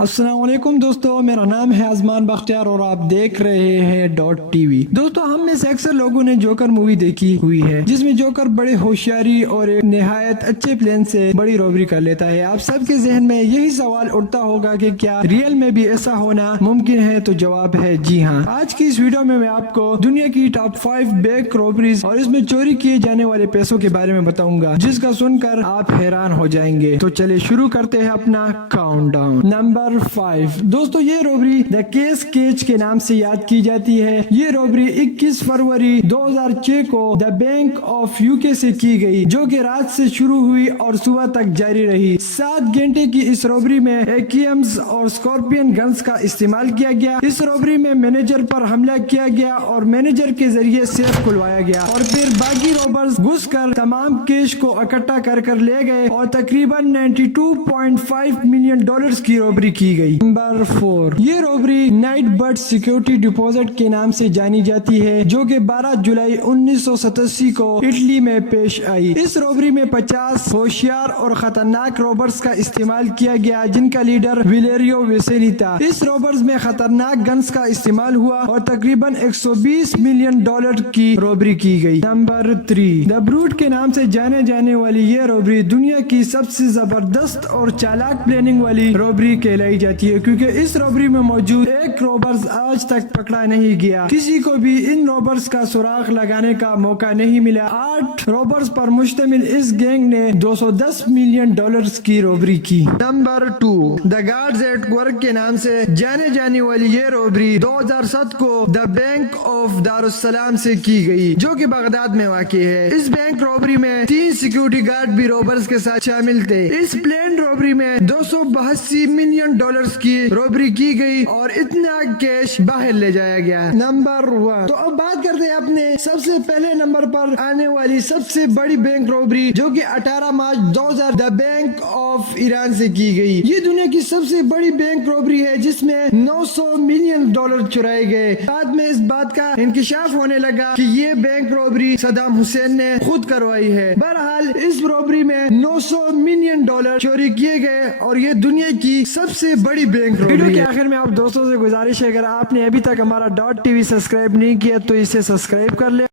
अस्सलाम वालेकुम दोस्तों, मेरा नाम है आजमान बख्तियार और आप देख रहे हैं डॉट टीवी। दोस्तों, हम में से अक्सर लोगों ने जोकर मूवी देखी हुई है, जिसमें जोकर बड़े होशियारी और एक निहायत अच्छे प्लान से बड़ी रॉबरी कर लेता है। आप सबके जहन में यही सवाल उठता होगा कि क्या रियल में भी ऐसा होना मुमकिन है? तो जवाब है जी हाँ। आज की इस वीडियो में मैं आपको दुनिया की टॉप 5 बैंक रॉबरीज और इसमें चोरी किए जाने वाले पैसों के बारे में बताऊंगा, जिसका सुनकर आप हैरान हो जाएंगे। तो चलिए शुरू करते हैं अपना काउंटडाउन। नंबर 5। दोस्तों, ये रॉबरी द केस केज के नाम से याद की जाती है। ये रॉबरी 21 फरवरी 2006 को द बैंक ऑफ यूके से की गई, जो कि रात से शुरू हुई और सुबह तक जारी रही। 7 घंटे की इस रॉबरी में एकेएम्स और स्कॉर्पियन गन्स का इस्तेमाल किया गया। इस रॉबरी में मैनेजर पर हमला किया गया और मैनेजर के जरिए सेफ खुलवाया गया और फिर बाकी रॉबर्स घुसकर तमाम कैश को इकट्ठा कर ले गए और तकरीबन 92.5 मिलियन डॉलर्स की रॉबरी की गई। नंबर 4। ये robbery night bird security deposit के नाम से जानी जाती है, जो कि 12 जुलाई 1987 को इटली में पेश आई। इस रॉबरी में 50 होशियार और खतरनाक रॉबर्स का इस्तेमाल किया गया, जिनका लीडर विलेरियो वेसेली था। इस रॉबर्स में खतरनाक गन्स का इस्तेमाल हुआ और तकरीबन 120 मिलियन डॉलर की रॉबरी की गई। नंबर 3। द ब्रूट के नाम से जाने जाने वाली ये रॉबरी दुनिया की सबसे जबरदस्त और चालाक प्लानिंग वाली रॉबरी कहलाई जाती है, क्योंकि इस रॉबरी में मौजूद एक रॉबर्स आज तक पकड़ा नहीं गया। किसी को भी इन रॉबर्स का सुराग लगाने का मौका नहीं मिला। 8 रॉबर्स पर मुश्तमिल इस गैंग ने 210 मिलियन डॉलर्स की रॉबरी की। Number 2। The guards at work के नाम से जाने जाने वाली ये रॉबरी 2007 को द बैंक ऑफ दारुस्सलाम से की गई, जो कि बगदाद में वाक़ई है। इस बैंक रॉबरी में 3 सिक्योरिटी गार्ड भी रॉबर्स के साथ शामिल थे। इस प्लेन रॉबरी में 282 मिलियन डॉलर्स की रॉबरी की गई और इतना कैश बाहर ले जाया गया। नंबर 1। तो अब बात करते हैं अपने सबसे पहले नंबर पर आने वाली सबसे बड़ी बैंक रॉबरी, जो कि 18 मार्च 2000 द बैंक ऑफ ईरान से की गई। ये दुनिया की सबसे बड़ी बैंक रॉबरी है, जिसमें 900 मिलियन डॉलर चुराए गए। बाद में इस बात का इंकिशाफ होने लगा कि ये बैंक रॉबरी सद्दाम हुसैन ने खुद करवाई है। बहरहाल इस रॉबरी में 900 मिलियन डॉलर चोरी किए गए और ये दुनिया की सबसे बड़ी बैंक रॉबरी है। वीडियो के आखिर में आप दोस्तों से गुजारिश है, अगर आपने अभी तक हमारा डॉट टीवी सब्सक्राइब नहीं किया तो इसे सब्सक्राइब कर ले।